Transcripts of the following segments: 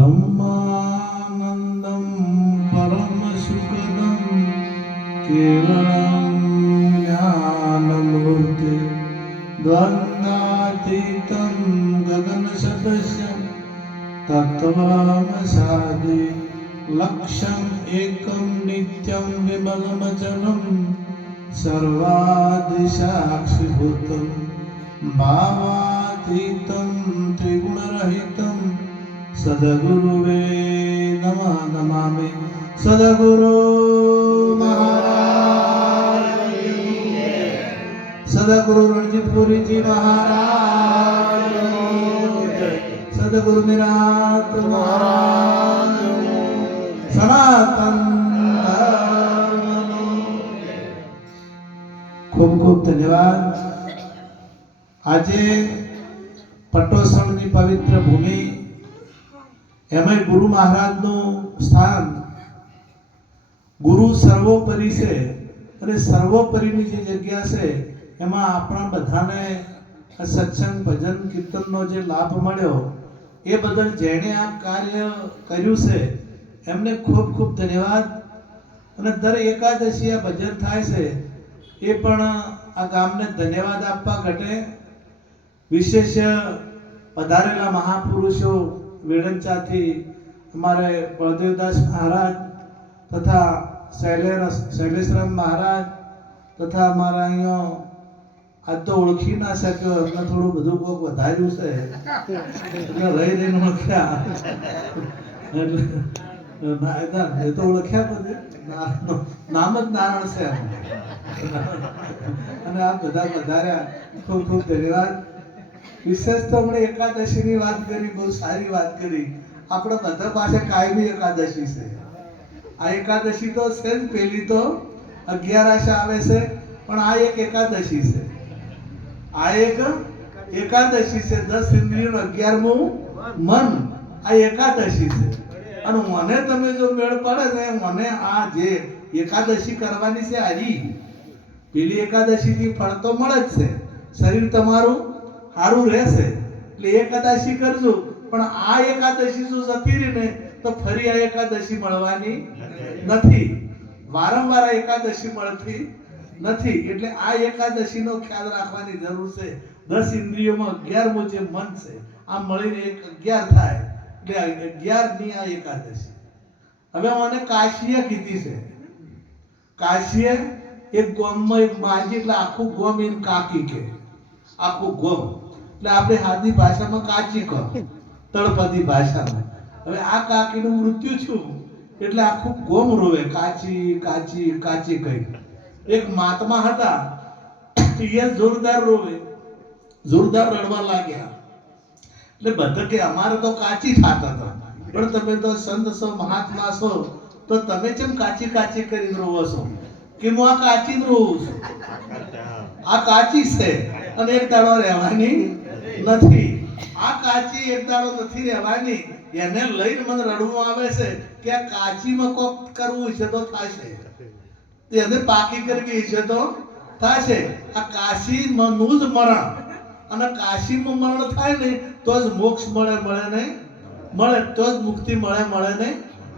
ब्रह्मानन्दं परमसुखदं केवलं ज्ञानमूर्ति द्वन्द्वातीतं गगनसदृशं तत्त्वमसादि लक्ष्यम् एकं नित्यं विमलमचलं सर्वादिसाक्षिभूतं भावातीतं त्रिगुणरहितं सद्गुरुवे नमः नमामि। सद्गुरु महाराज सद्गुरु रणजीतपुरी जी महाराज, सद्गुरु निरात महाराज, सनातन खूब खूब धन्यवाद। આજે પટોસણની પવિત્ર ભૂમિ, એમાં ગુરુ મહારાજનું સ્થાન, ગુરુ સર્વોપરી છે અને સર્વોપરીની જે જગ્યા છે એમાં આપણા બધાને સત્સંગ ભજન કીર્તનનો જે લાભ મળ્યો એ બદલ જેણે આ કાર્ય કર્યું છે એમને ખૂબ ખૂબ ધન્યવાદ। અને દર એકાદશી આ ભજન થાય છે એ પણ આ ગામને ધન્યવાદ આપવા ઘટે। વિશેષ પધારેલા મહાપુરુષો વેડંચાથી અમારે બળદેવદાસ મહારાજ તથા શૈલેષરામ મહારાજ તથા અમારા અહીંયા આજ તો ઓળખી ના શક્યો, અમને થોડું બધું કોક વધાર્યું છે એટલે રહી રહીને ઓળખ્યા એ તો ઓળખ્યા બધે નામ જ નારાયણ છે અને આ બધા વધાર્યા, ખૂબ ખૂબ ધન્યવાદ। વિશેષ તો હમણાં એકાદશીની વાત કરી, બહુ સારી વાત કરી। આપણે બધા પાસે કાયમી એકાદશી છે। આ એકાદશી તો છે જ, પહેલી તો 11 આવે છે, પણ આ એક એકાદશી છે। આ એક એકાદશી છે, 10 ઇન્દ્રિયોનું 11મું મન, આ એકાદશી છે। અને મને તમે જો મેળ પડે ને, મને આ જે એકાદશી કરવાની છે આરી પેલી એકાદશીથી ફળ તો મળે જ છે, શરીર તમારું સારું રહેશે એટલે એકાદશી કરજો। પણ આ એકાદશી જો જતી રહી ને તો ફરી આ એકાદશી મળવાની નથી, વારંવાર આ એકાદશી મળતી નથી। એટલે આ એકાદશીનો ખ્યાલ રાખવાની જરૂર છે। 10 ઇન્દ્રિયોમાં 11મું જે મન છે આ મળીને 11 થાય એટલે 11ની આ એકાદશી। હવે મને કાશીએ કીધી છે, કાશીએ એક ગોમમાં એક માજી એટલે આખું ગોમ એને કાકી કે, આખું ગોમ એટલે આપણે હાદી ભાષામાં કાચી કહો, તળપદી ભાષામાં। હવે આ કાકીનું મૃત્યુ થયું એટલે આખું ગોમ રોવે, કાચી કાચી કાચી કહી। એક મહાત્મા હતા એ જોરદાર રોવે, જોરદાર રડવા લાગ્યા એટલે બધા કે અમારે તો કાચી થાતા હતા, પણ તમે તો સંત છો, મહાત્મા છો, તો તમે કેમ કાચી કાચી કરીને રોવો છો? કે હું આ કાચી જ રોવું છું, આ કાચી છે અને એક દાડો રહેવાની નથી। આ કાચી એક દાડો નથી રહેવાની, એને લઈને મને રડવું આવે છે કે આ કાચીમાં કોક કરવું છે તો થશે, એને પાકી કરવી છે તો થશે। આ કાશીમાં નું જ મરણ, અને કાશીમાં મરણ થાય ને તો જ મોક્ષ મળે, મળે ને મળે તો જ મુક્તિ મળે, મળે ને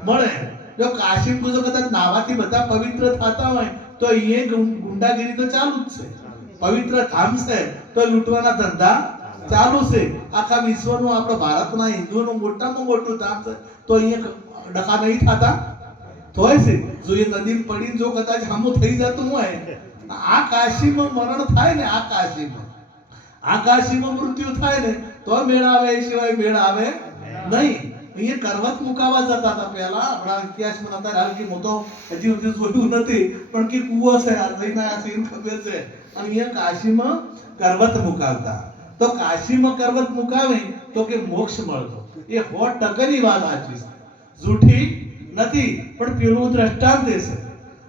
મળે। જો કાશી પૂજો કદાચ નાવાથી બધા પવિત્ર થતા હોય તો અહીંયા ગુંડાગીરી તો ચાલુ જ છે, પવિત્ર ધામ છે તો લૂંટવાના ધંધા ચાલુ છે। આખા વિશ્વનું, આપણા ભારતના હિન્દુઓનું મોટામાં મોટું ધામ છે તો અહીંયા ડખા નહીં થતા હોય છે। જો એ નદી પડીને જો કદાચ હામું થઈ જતું હોય, આ કાશીમાં મરણ થાય ને, આ કાશીમાં મૃત્યુ થાય ને તો મેળ આવે, એ સિવાય મેળ આવે નહીં। અહીંયા કરવત મુકાવા જતા હતા પહેલા, આપણા ઇતિહાસમાં હતા, હાલ કે હું તો હજી સુધી જોયું નથી, પણ કે કૂવો છે આ જઈને આ સીન ખબર છે, અને અહીંયા કાશીમાં કરવત મુકાવતા। તો કાશીમાં કરવત મુકાવે તો કે મોક્ષ મળતો, એ 100% વાત સાચી છે, જૂઠી નથી। પણ પેલું દ્રષ્ટાંત છે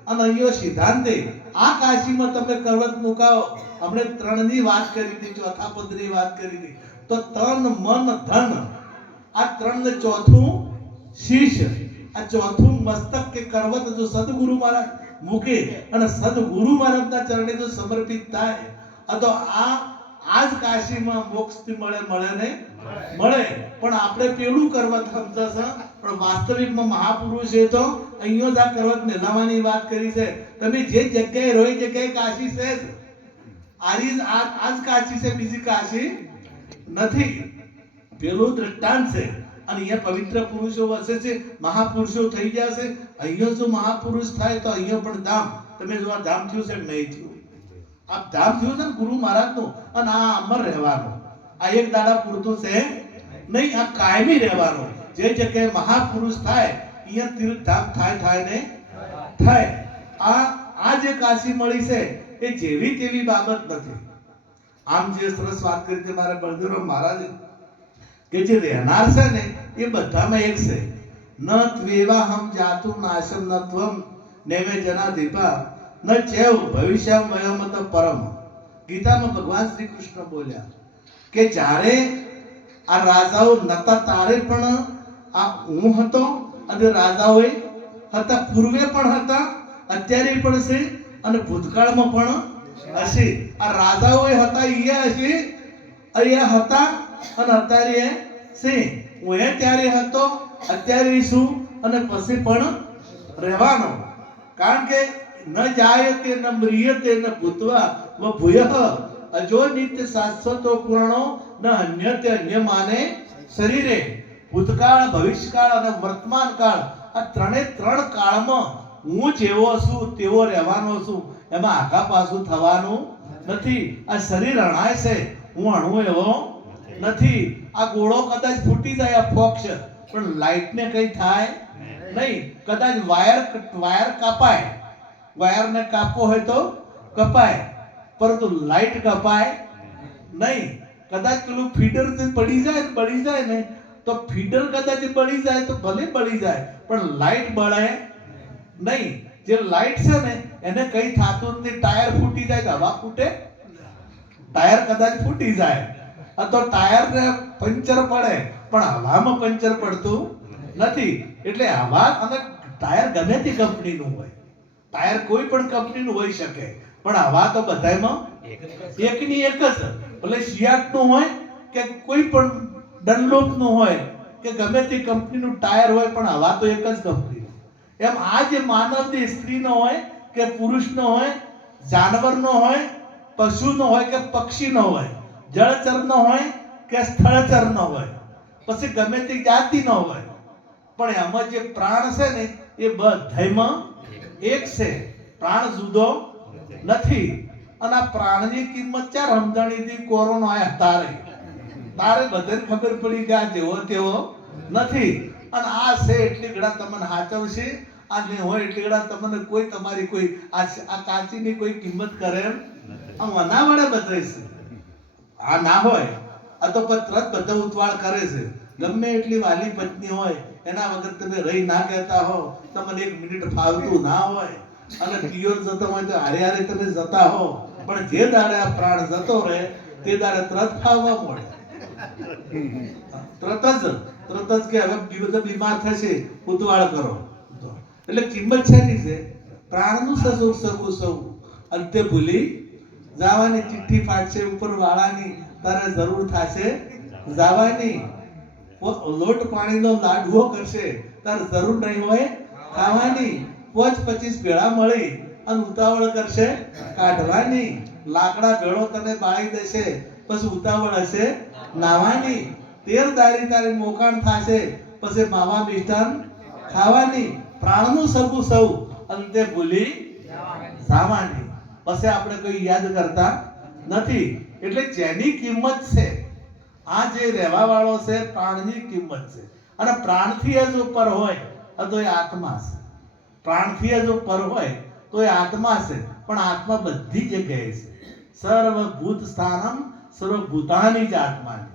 અને અહીંયા સિદ્ધાંતે આ કાશીમાં તમે કરવત મુકાવો। આપણે 3ની વાત કરી હતી, ચોથા પદની વાત કરી હતી, તો તન મન ધન આ 3 ને ચોથું શીશ, આ ચોથું મસ્તક કે કરવત જો સદગુરુ મહારાજ મૂકે અને સદગુરુ મહારાજના ચરણે જો સમર્પિત થાય તો આ આજ કાશીમાં મોક્ષથી મળે નહીં મળે, પણ આપણે પેલું કરવા સમજે છે, પણ વાસ્તવિકમાં મહાપુરુષે તો અહીંયા જ આ કરવત મેલાવાની વાત કરી છે. તમે જે જગ્યાએ રહો એ જગ્યાએ કાશી છે જ. આજ કાશી છે, બીજી કાશી નથી. પેલું દ્રષ્ટાંત છે. અને અહીંયા પવિત્ર પુરુષો વસે છે, મહાપુરુષો થઈ ગયા છે. અહીંયા જો મહાપુરુષ થાય તો અહીંયા પણ ધામ. તમે જો આ ધામ થયું છે કે નહીં થયું? આ ધામ થયું છે ને ગુરુ મહારાજનું, અને આ અમર રહેવાનું. આ એક દાડા પૂરતું છે નહીં, આ કાયમી રહેવાનું. જે જગ્યાએ મહાપુરુષ થાય અહીંયા તીર્થધામ થાય ને થાય. આ જે કાશી મળી છે એ જેવી તેવી બાબત નથી. આમ જે સરસ વાત કરી છે મારા બળદેવરામ મહારાજ કે જે રહેનાર છે ને એ બધામાં એક છે. ન ત્વેવા હમ જાતુ નાશમ ન ત્વમ નેવે જનાધિપા ન ચૈવ ભવિષ્યમ વયમત પરમ. ગીતામાં ભગવાન શ્રી કૃષ્ણ બોલ્યા કે જ્યારે આ રાજાઓ નતા તારે પણ આ હું હતો, અને રાજાઓ હતા, પૂર્વે પણ હતા, અત્યારે પણ છે, અને ભૂતકાળમાં પણ હશે. આ રાજાઓ હતા એ હશે, અહીંયા હતા, અને અત્યારે છે. હું ત્યારે હતો, અત્યારે છું, અને પછી પણ રહેવાનો. કારણ કે ન જાયતે ન મ્રિયતે ન ભૂત્વા વ ભૂયઃ અજો નિત્ય શાશ્વતો પૂર્ણો ન અન્યતે અન્યમાને શરીરે. ભૂતકાળ, ભવિષ્યકાળ અને વર્તમાન કાળ, આ ત્રણે ત્રણ કાળમાં હું જેવો છું તેવો રહેવાનો છું. એમાં આગા પાછું થવાનું નથી. આ શરીર અણાય છે, હું અણું એવો નથી. આ ગોળો કદાચ ફૂટી જાય, આ ફોક્ષ, પણ લાઈટ ને કઈ થાય નહીં. કદાચ વાયર કાપાય, વાયર ને કાપવો હોય તો કપાય, પરંતુ લાઈટ કપાય નહીં. કદાચ પેલું ફીડર બળી જાય ને તો ફીડર કદાચ બળી જાય તો ભલે બળી જાય, પણ લાઈટ બળે નહીં. જે લાઈટ છે ને એને કઈ થાતું નથી. ટાયર ફૂટી જાય તો હવા ફૂટે, ટાયર કદાચ ફૂટી જાય તો ટાયર ને પંચર પડે, પણ હવામાં પંચર પડતું નથી. એટલે હવા અને ટાયર ગમે તે કંપનીનું હોય, ટાયર કોઈ પણ કંપનીનું હોઈ શકે, પણ હવા તો બધાયમાં એકની એક જ. ભલે સિયાટનું હોય કે કોઈ પણ ડનલોપનું હોય કે ગમે તે કંપનીનું ટાયર હોય, પણ હવા તો એક જ કંપની. એમ આ જે માનવ દેહ સ્ત્રીનો હોય કે પુરુષનો હોય, જાનવરનો હોય, પશુનો હોય કે પક્ષીનો હોય, જળચરનો હોય કે સ્થળચરનો હોય, પછી ગમે તે જાતિનો હોય, પણ એમાં જે પ્રાણ છે ને એ બધાયમાં એક છે. પ્રાણ જુદો નથી. અને આ પ્રાણની કિંમત ચાર સમજાણીથી કોરોના આયા તારે બધાને ખબર પડી કે આ જેવો તેવો નથી. અને આ છે એટલી ઘડા તમને હાચવશે, આ નહીં હોય એટલી ઘડા તમને કોઈ તમારી કોઈ આ કાચીની કોઈ કિંમત કરે એમ આ વનાવડે બધે છે. આ ના હોય આ તો તરત બધા ઉતવાળ કરે છે. ગમે એટલી વાલી પત્ની હોય એના વગર તમે રહી ના કહેતા હો, તમને એક મિનિટ ફાવતું ના હોય, અને પિયોર જતો હોય તો હારે હારે તમે જતા હો, પણ જે દાડે આ પ્રાણ જતો રહે તે દાડે તરત ફાવવા મળે. તરત જ કે હવે બીમાર થશે, ઉતવાળ કરો. એટલે કિંમત છે ની છે પ્રાણનું સૌ અંતે ભૂલી જવાની. ચિઠ્ઠી ફાટશે ઉપર વાળાની, તારે જરૂર થશે જવાની. લોટ પાણીનો લાડવો કરશે, તારે જરૂર નહીં હોય ખાવાની. 25 ભેળા મળી અને ઉતાવળ કરશે કાઢવાની. લાકડા ભેળો તને બાળી દેશે, પછી ઉતાવળ હશે નાવાની. 13 દારી તારી મોકાણ થશે, પછી માવા મિષ્ટાન ખાવાની. પ્રાણનું સૌ અંતે ભૂલી જવાની. પછી આપણે કોઈ યાદ કરતા નથી. એટલે જેની કિંમત છે, આ જે રહેવા વાળો છે પ્રાણની કિંમત છે. અને પ્રાણથી જ ઉપર હોય તો એ આત્મા છે. પ્રાણથી જ ઉપર હોય તો એ આત્મા છે. પણ આત્મા બધી જગ્યાએ છે. સર્વભૂત સ્થાનમ સર્વભૂતાની જ આત્માની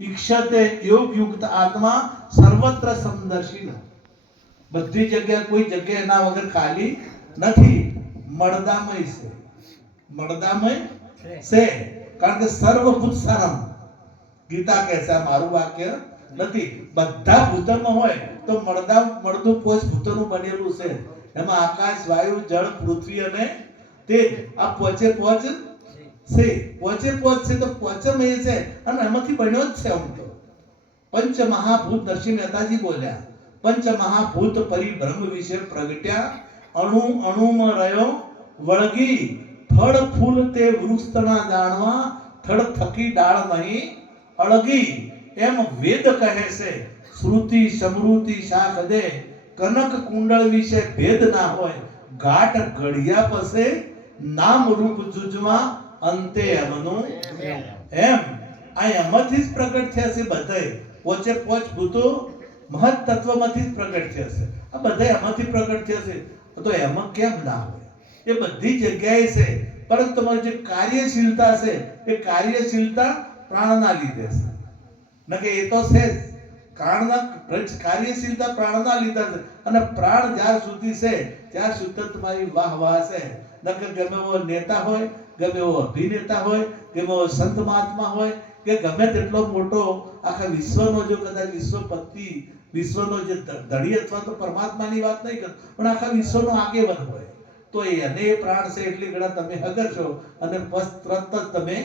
ઈક્ષતે યોગ યુક્ત આત્મા સર્વત્ર સમદર્શી. બધી જગ્યાએ કોઈ જગ્યાએ એના વગર ખાલી નથી. મળદામય છે, મળદામય છે. કારણ કે સર્વભૂત સ્થાનમ, ગીતા કહે છે, મારું વાક્ય નથી. બધા ભૂતમાં હોય તો મળદું પોષ ભૂતોનું બનેલું છે. એમાં આકાશ, વાયુ, જળ, પૃથ્વી અને તેજ આ પોચે પોચ છે, પોચે પોચ છે તો પોચમ એ છે અને એમાંથી બન્યો જ છે. આમ તો પંચ મહાભૂત નરસિંહ મહેતાજી બોલ્યા, પંચ મહાભૂત પરિભ્રમ વિશે પ્રગટ્યા, અણુ અણુમાં રહ્યો વળગી, ફળ ફૂલ તે વૃક્ષના જાણવા, થડ થકી ડાળ નહીં અળગી. એમ વેદ કહે છે, શ્રુતિ સમૃતિ શાખ દે, કનક કુંડળ વિશે ભેદ ના હોય, ઘાટ ઘડિયા પસે નામ રૂપ જુજવા અંતે એમનું એમ. આ એમાંથી જ પ્રગટ થયા છે બધાય, પોચે પોચ ભૂતો મહત તત્વમાંથી જ પ્રગટ થયા છે. આ બધા એમાંથી પ્રગટ થયા છે, તો એમાં કેમ ના હોય? એ બધી જગ્યાએ છે, પરંતુ તમારી જે કાર્યશીલતા છે એ કાર્યશીલતા પ્રાણના લીધે છે. નકે એ તો છે જ, કાર્યશીલતા પ્રાણના લીધે છે. અને પ્રાણ જ્યાં સુધી છે ત્યાં સુધી તમારી વાહ વાહ છે. નકે ગમે એવો નેતા હોય, ગમે એવો અભિનેતા હોય, ગમે એવો સંત મહાત્મા હોય, કે ગમે તેટલો મોટો આખા વિશ્વનો જો કદાચ વિશ્વપતિ, વિશ્વનો જે ધણી અથવા તો પરમાત્માની વાત નહીં કર, પણ આખા વિશ્વનો આગેવાન હોય, તો એને એ પ્રાણ છે એટલી ઘણા તમે હગર છો અને બસ તરત જ તમે,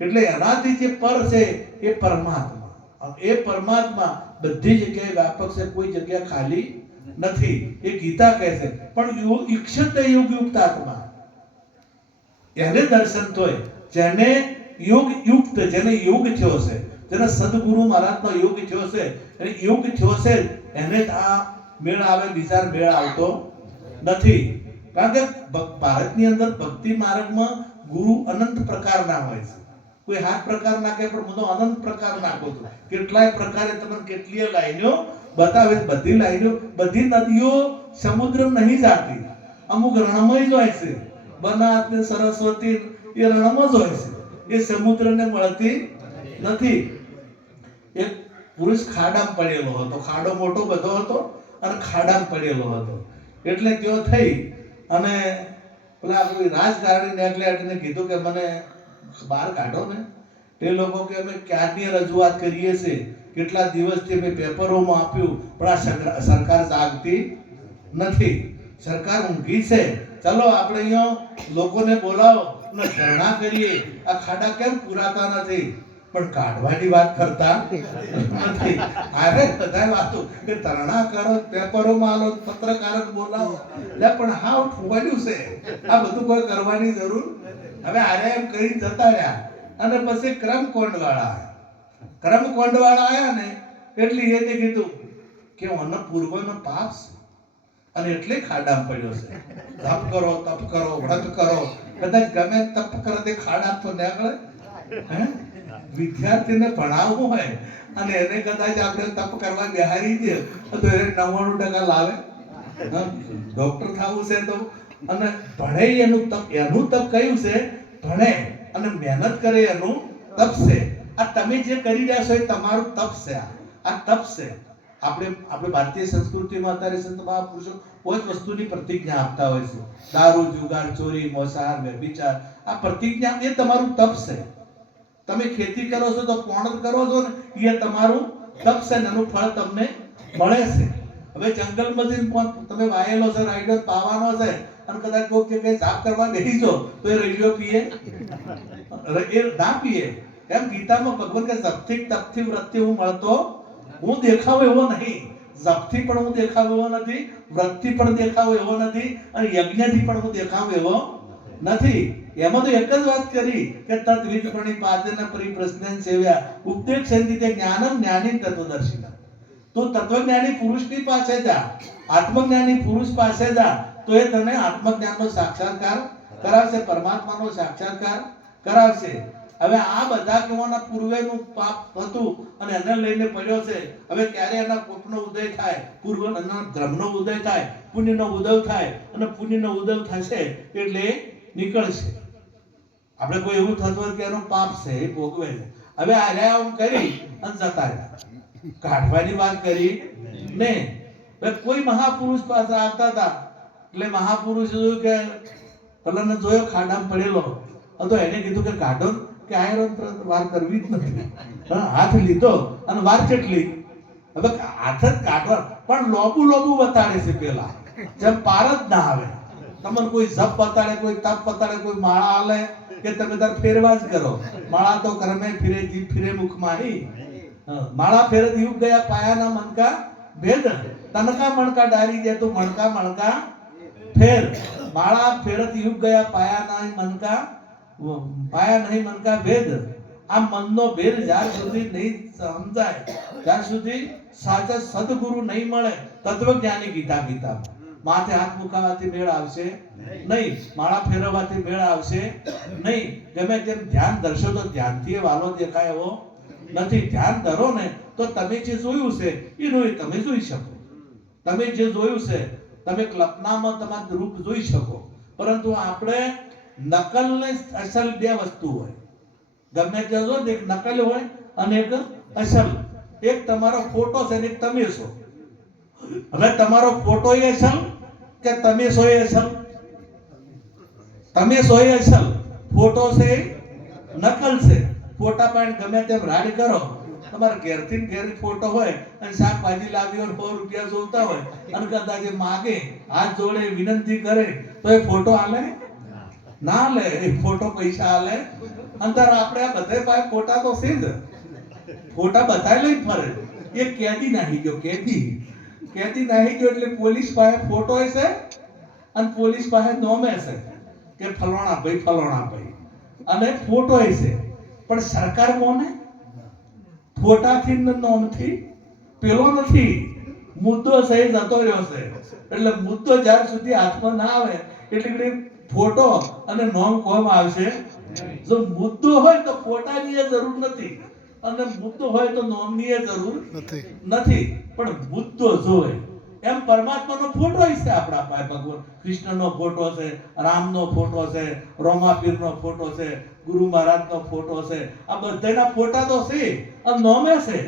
એટલે એનાથી જે પર છે એ પરમાત્મા. એ પરમાત્મા બધી જગ્યાએ વ્યાપક છે, કોઈ જગ્યા ખાલી નથી. એ ગીતા કહે છે. પણ ઈક્ષિત યોગ યુક્ત આત્મા એને દર્શન થાય, જેને યોગ યુક્ત, જેને યોગ થયો છે, જેને સદગુરુ મહારાજનો યોગ થયો છે, એને યોગ થયો છે, એને જ આ મેળ આવે, બીજા મેળ આવતો નથી. કારણ કે ભારતની અંદર ભક્તિ માર્ગમાં ગુરુ અનંત પ્રકારના હોય છે. કોઈ 7 પ્રકાર નાખે, પણ હું તો અનંત પ્રકાર નાખું છું. કેટલાય પ્રકારે તમને કેટલીય લાઈનો બતાવે. બધી લાઈનો, બધી નદીઓ સમુદ્ર નહીં જાતી, અમુક રણમય જ હોય છે. બનાસ ને સરસ્વતી એ રણમાં જ હોય છે, એ સમુદ્રને મળતી નથી. એક પુરુષ ખાડામાં પડેલો હતો, ખાડો મોટો બધો હતો અને ખાડામાં પડેલો હતો. એટલે ત્યો થઈ અને પેલા રાજકારણી નેકલેટને કીધું કે મને બહાર કાઢો ને. તે લોકો કે અમે ક્યારની રજૂઆત કરીએ છીએ, કેટલા દિવસથી અમે પેપરોમાં આપ્યું, પણ આ સરકાર જાગતી નથી, સરકાર ઊંઘી છે. ચલો આપણે અહીંયા લોકોને બોલાવો અને ધરણા કરીએ, આ ખાડા કેમ પુરાતા નથી, પણ કાઢવાની વાત કરતા નથી. અરે બધા વાતો કે ધરણા કરો, પેપરોમાં આલો, પત્રકારો બોલાવો, લે પણ હા ઠુવાડ્યું છે, આ બધું કોઈ કરવાની જરૂર. હવે આરે એમ કરી જતા રહ્યા અને પછી ક્રમકોંડવાળા આયા ને એટલે એને કીધું કે ઓનો પૂર્વનો પાપ છે અને એટલે ખાડામાં પડ્યો છે. તપ કરો, તપ કરો, વ્રત કરો, કદાચ ગમે તપ કરે તે ખાડા તો નીકળે. વિદ્યાર્થીને ભણાવવું હોય અને એને કદાચ આપણે તપ કરવા બેહારી દે તો એને 99% લાવે. ડોક્ટર થવું છે તો અને ભણે એનું તપ કયું છે? ભણે અને મહેનત કરે એનું તપ છે. આ તમે જે કરી રહ્યા છો એ તમારું તપ છે. આ તપ છે. આપણે ભારતીય સંસ્કૃતિમાં અત્યારે સંત મહાપુરુષો કોઈ વસ્તુની પ્રતિજ્ઞા આપતા હોય છે. દારૂ, જુગાર, ચોરી, મોસાર, વ્યભિચાર, આ પ્રતિજ્ઞા એ તમારું તપ છે. તમે ખેતી કરો છો તો પોણત કરો છો ને, એ તમારું તપ છે, એનું ફળ તમને મળે છે. હવે જંગલમાં તમે વાયેલો છે, રાઈડર પાવાનો છે અને કદાચ કોઈ જગ્યાએ સાફ કરવા બેસી જો તો એ રેડિયો પીએ? એ ના પીએ. એમ ગીતામાં ભગવાન કે જપથી તપથી વ્રતથી હું મળતો, હું દેખાવ એવો નહીં, જપથી પણ હું દેખાવ એવો નથી, વ્રતથી પણ દેખાવ એવો નથી અને યજ્ઞથી પણ હું દેખાવ એવો નથી. એમાં તો એક જ વાત કરી કે તદ્વિધ પ્રણિપાતેન પરિપ્રશ્નેન સેવ્યા ઉપદેશ સંધિતે જ્ઞાનમ જ્ઞાની તત્વદર્શિના. તો તત્વજ્ઞાની પુરુષની પાસે જા, આત્મજ્ઞાની પુરુષ પાસે જા, તો એ તને આત્મજ્ઞાનનો સાક્ષાત્કાર કરાવશે, પરમાત્માનો સાક્ષાત્કાર કરાવશે. હવે આ બધા કેવાના પૂર્વેનું પાપ હતું અને એને લઈને પડ્યો છે. હવે ક્યારે એના કોપનો ઉદય થાય, પૂર્વના ધર્મનો ઉદય થાય, પુણ્યનો ઉદય થાય અને પુણ્યનો ઉદય થશે એટલે નીકળશે. આપણે કોઈ એવું થતું હોય કે એનું પાપ છે એ ભોગવે છે. હવે આલ્યા આમ કરી અને જતા રહ્યા, કાઢવાની વાત કરી ને. કોઈ મહાપુરુષ પાસે આવતા હતા એટલે મહાપુરુષ જોયું કે પેલાને જોયો ખાડામાં પડેલો તો એને કીધું કે કાઢો, કે આયરન વાર કરવી જ નથી. હાથ લીધો અને વાર કેટલી, હવે હાથ જ કાઢવા પણ લોબુ બતાડે છે પેલા, જેમ પાર જ ના આવે. તમને કોઈ જપ બતાડે, કોઈ તપ બતાડે, કોઈ માળા આલે કે તમે તાર ફેરવા જ કરો. માળા તો કરમે ફિરે જીભ ફિરે મુખમાં હી. માળા ફેરત યુગ ગયા પાયાના મનકા ભેદ. તનકા મણકા ડારી દે તો મણકા મણકા ફેર. માળા ફેરત યુગ ગયા પાયા નહીં મનકા ભેદ. આ મનનો ભેદ જ્યાર સુધી નહીં સમજાય, જ્યાર સુધી સાચા સદગુરુ નહીં મળે, તત્વજ્ઞાની ગીતા માથે હાથ મુકાવાથી મેળ આવશે નહીં, માળા ફેરવવાથી મેળ આવશે નહીં. ગમે તેમ ધ્યાન ધરશો તો ધ્યાનથી વાલો દેખાય એવો નથી. ધ્યાન ધરો ને તો તમે જે જોયું છે એનું એ તમે જોઈ શકો. તમે જે જોયું છે તમે કલ્પનામાં તમારું રૂપ જોઈ શકો. પરંતુ આપણે નકલ ને અસલ બે વસ્તુ હોય. ગમે તે જો એક નકલ હોય અને એક અસલ. એક તમારો ફોટો છે ને એક તમે છો. હવે તમારો ફોટો એ અસલ કે તમે છો એ અસલ? તમે છો એ અસલ, ફોટો છે નકલ છે. ફોટા પાડીને ગમે તેમ રાડ કરો, તમારા ઘેરથી ઘેર ફોટો હોય અને શાકભાજી લાવી હોય, 100 રૂપિયા જોતા હોય અને કદાચ માગે, હાથ જોડે, વિનંતી કરે તો એ ફોટો આલે ના લે? એ ફોટો પૈસા આલે? અંદર આપણે આ બધે પાસે ફોટા તો છે જ. ફોટા બતાવી લઈ ફરે. એ કેદી નાહી ગયો, કેદી નાહી ગયો એટલે પોલીસ પાસે ફોટો છે અને પોલીસ પાસે નોમે છે કે ફલાણા ભાઈ અને ફોટો છે. પણ સરકાર કોને? ફોટાથી ને નોમથી પેલો નથી. મુદ્દો સહી જતો રહ્યો છે. એટલે મુદ્દો જ્યાર સુધી હાથમાં ના આવે એટલે ફોટો અને નોમ કોમ આવશે. જો મુદ્દો હોય તો ફોટાની જરૂર નથી અને મુદ્દો હોય તો નોમની જરૂર નથી. પણ મુદ્દો જોવે. એમ પરમાત્માનો ફોટો છે આપણા પાસે. ભગવાન કૃષ્ણનો ફોટો છે, રામનો ફોટો છે, રોમાપીરનો ફોટો છે, ગુરુ મહારાજનો ફોટો છે. આ બધાના ફોટા તો છે અને નોમે છે.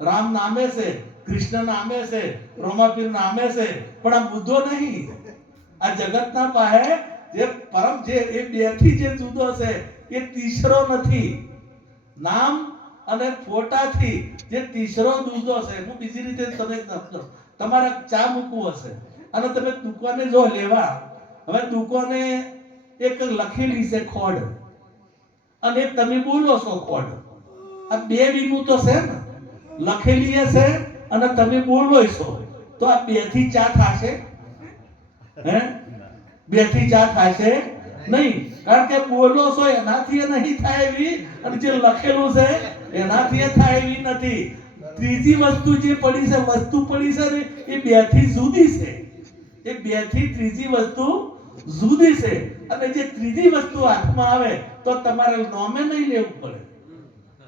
રામ નામે છે, કૃષ્ણ નામે છે, રોમાપીર નામે છે, પણ આ મુદ્દો નહીં. આ જગતના પાસે જે પરમ જે એ બેથી જે જુદો છે એ તીસરો નથી. નામ અને ફોટાથી જે તીસરો જુદો છે. હું બીજી રીતે તમે સમજો. તમારે ચા મૂકવું હશે અને તમે દુકાને જો લેવા, હવે દુકાને એક લખેલી છે ખોડ અને તમે બોલો છો ખોડ. આ બે બીનું તો છે ને, લખેલી છે અને તમે બોલો છો, તો આ બે થી ચા થશે? હે? બે થી ચા થશે નહીં. કારણ કે બોલો છો એનાથી નહીં થાય એવી, અને જે લખેલું છે એનાથી થાય એવી નથી. ત્રીજી વસ્તુ જે પડી છે, વસ્તુ પડી છે ને એ બે થી જુદી છે. એ બે થી ત્રીજી વસ્તુ જુદી છે. અને જે ત્રીજી વસ્તુ હાથમાં આવે તો તમારે નોમે નહીં લેવું પડે.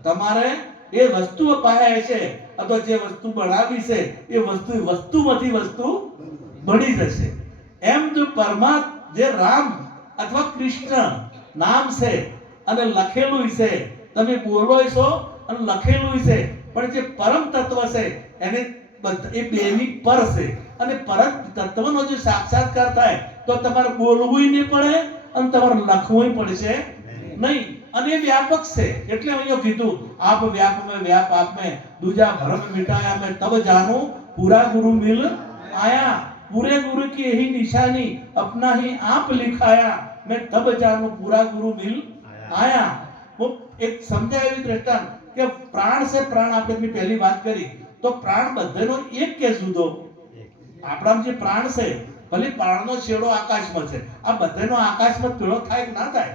તમારે એ વસ્તુ પાસે છે અથવા જે વસ્તુ બનાવી છે એ વસ્તુમાંથી વસ્તુ બની જશે. એમ જો પરમાત્મા જે રામ અથવા કૃષ્ણ નામ છે અને લખેલું છે, તમે બોલો છો અને લખેલું છે, પણ જે પરમ તત્વ છે એને એ બેની પર છે. અને પરમ તત્વનો જે સાક્ષાત્કાર થાય તો તમારે બોલવું નહીં પડે અને તમારે લખવું પડશે નહીં. અને એ વ્યાપક છે. એટલે અહીંયા કીધું આપ વ્યાપ में व्याप आप में दूजा भरम मिटाया मैं तब जानू पूरा गुरु मिल आया. पूरे गुरु की यही निशानी अपना ही आप लिखाया मैं तब जानू पूरा गुरु मिल आया. वो एक समझाया दृष्टांत કે પ્રાણ છે, પ્રાણ આપણે પહેલી વાત કરી તો પ્રાણ બધાનો એક કે જુદો? આપણામાં જે પ્રાણ છે ભલે પ્રાણનો છેડો આકાશમાં છે, આ બધાનો આકાશમાં પેલો થાય કે ના થાય?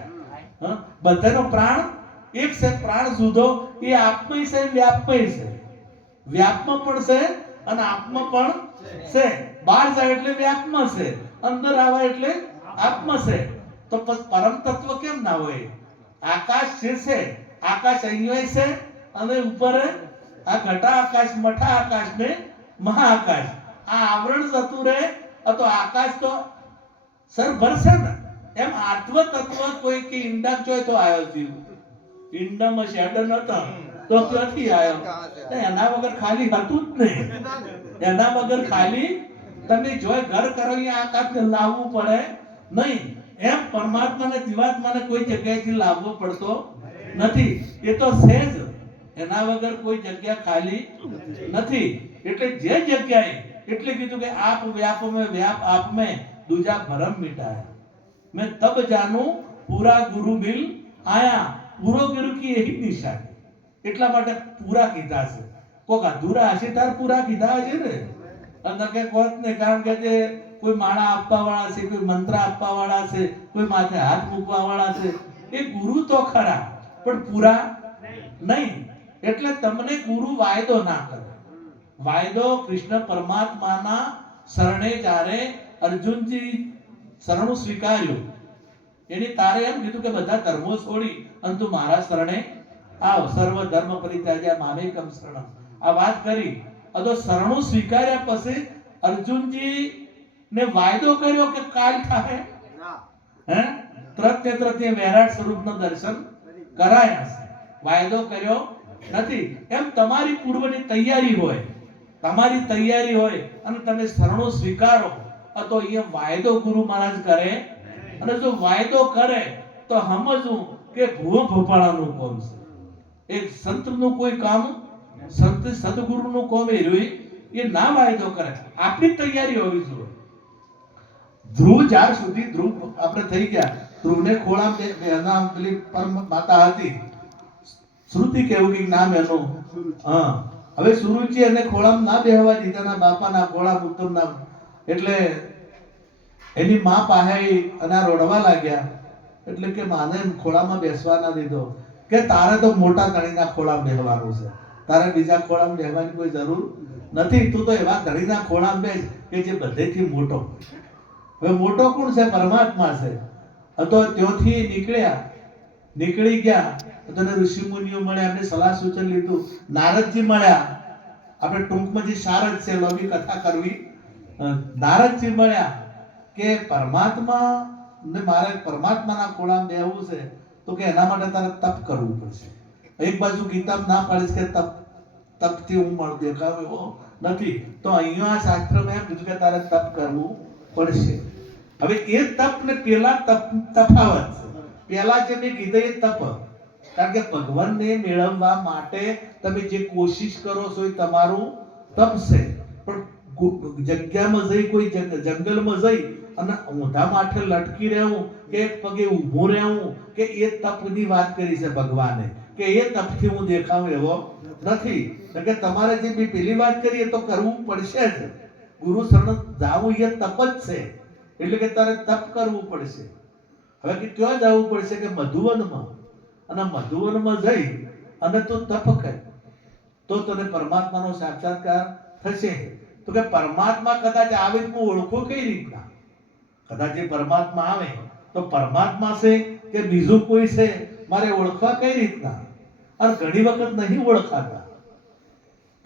બધાનો પ્રાણ એક છે. પ્રાણ જુદો એ આત્મય છે, વ્યાપમય છે. વ્યાપમાં પણ છે અને આત્મા પણ છે. બહાર જાય એટલે વ્યાપમાં છે, અંદર આવે એટલે આત્મા છે. તો પરમ તત્વ કેમ ના હોય? આકાશ જે છે, આકાશ અહીંયા છે અને ઉપર આ ઘટા આકાશ, મઠા આકાશ ને મહાઆકાશ. આ આવરણ જતું રહે તો આકાશ તો સર ભરશે ને. એમ આત્મ તત્વ કોઈ કે ઈંડા જોય તો આવ્યો છે. ઈંડામાં શેડ નતો તો ક્યાંથી આવ્યો? એના વગર ખાલી હતું જ નહીં. એના વગર ખાલી તમે જોય ઘર કરો અહીંયા આકાશને લાવવું પડે નહીં. એમ પરમાત્માને જીવાત્માને કોઈ જગ્યાએથી લાવવો પડતો નથી. એ તો છે જ. એના વગર કોઈ જગ્યા ખાલી નથી. એટલે જે જગ્યાએ એટલે કીધું કે આપ વ્યાપ में व्याप आप में दूजा भरम मिटाया, मैं तब जानू पूरा गुरु मिल आया। पूरो गुरु की यही निशानी, એટલા માટે પૂરા કીધા છે. કોક અધૂરા હશે તાર પૂરા કીધા હશે ને, અને કે કોત ને કારણ કે તે કોઈ માળા આપવા વાળા છે, કોઈ મંત્ર આપવા વાળા છે, કોઈ માથે હાથ મૂકવા વાળા છે, એ ગુરુ તો ખરા પણ પૂરા નહીં. એટલે તમને ગુરુ વાયદો ના કરે. વાયદો કૃષ્ણ પરમાત્માના શરણે જ્યારે અર્જુનજી શરણું સ્વીકાર્યું, એની તારે એમ કીધું કે બધા ધર્મો છોડી અને તું મારા શરણે આવ. સર્વ ધર્મ પરિત્યાજ્ય મામેકમ શરણમ, આ વાત કરી. અદો શરણું સ્વીકાર્યા પછી અર્જુનજી ને વાયદો કર્યો કે કાલ થાય હે તરત તે વિરાટ સ્વરૂપનું દર્શન કરાયા છે. વાયદો કર્યો નથી. એમ તમારી પૂર્વની તૈયારી હોય, તમારી તૈયારી હોય અને તમે શરણો સ્વીકારો તો અહીંયા વાયદો ગુરુ મહારાજ કરે. અને જો વાયદો કરે તો સમજવું કે ભૂવ ભોપાળાનું કોમ છે. એક સંતનું કોઈ કામ, સંત સદગુરુનું કોમ એ રહ્યું એ ના વાયદો કરે. આપણી તૈયારી હોવી જોઈએ. ધ્રુવ જ્યાર સુધી ધ્રુવ આપણે થઈ ગયા, ધ્રુવને ખોળામાં પેલી પરમ માતા હતી શ્રુતિ કેવું કે નામ એનું, હા હવે સુરુચિ એને ખોળામાં ના બેહવા દીધા, બાપાના ખોળામાં ઉત્તમના. એટલે એની માં પાસે અને રોડવા લાગ્યા. એટલે કે માને ખોળામાં બેસવા ના દીધો, કે તારે તો મોટા ધણીના ખોળામાં બેસવાનું છે, તારે બીજા ખોળામાં બેસવાની કોઈ જરૂર નથી. તું તો એવા ધણીના ખોળામાં બેસ કે જે બધેથી મોટો. હવે મોટો કોણ છે? પરમાત્મા છે. તો ત્યાંથી નીકળી ગયા. તો ઋષિ મુનિઓ મળ્યા, એમને સલાહ સૂચન લીધું. નારદજી મળ્યા, આપણે ટૂંકમાં જે સાર જ છે, લંબી કથા કરવી. નારદજી મળ્યા કે પરમાત્મા ને મારે પરમાત્માના ખોળામાં બેહવું છે, તો કે એના માટે તારે તપ કરવું પડશે. એક બાજુ ગીતામાં ના પાડીશ કે તપથી હું મળ દેખાવ એવો નથી, તો અહીંયા શાસ્ત્રમાં એમ કીધું કે તારે તપ કરવું પડશે. હવે એ તપ ને પેલા તફાવત છે. પેલા જે મેં કીધું એ તપ, કારણ કે ભગવાનને મેળવવા માટે તમે જે કોશિશ કરો છો એ તમારું તપ છે. પણ જગ્યામાં જઈ, કોઈ જંગલમાં જઈ અને ઊંધા માથે લટકી રહેવું કે એક પગે ઊભું રહેવું, કે એ તપની વાત કરી છે ભગવાને, કે એ તપથી હું દેખાવ એવો નથી. કે તમારે જે બી પેલી વાત કરી એ તો કરવું પડશે જ. ગુરુ શરણ જાવું એ તપ જ છે. એટલે કે તારે તપ કરવું પડશે. હવે કે ક્યાં જવું પડશે? કે મધુવનમાં. અને મધુવનમાં જઈ અને તું તપ કર તો તને પરમાત્માનો સાક્ષાત્કાર થશે. તો કે પરમાત્મા કદાચ આવે તો હું ઓળખું કઈ રીતના? કદાચ એ પરમાત્મા આવે તો પરમાત્મા છે કે બીજું કોઈ છે, મારે ઓળખવા કઈ રીતના? અને ઘણી વખત નહીં ઓળખાતા.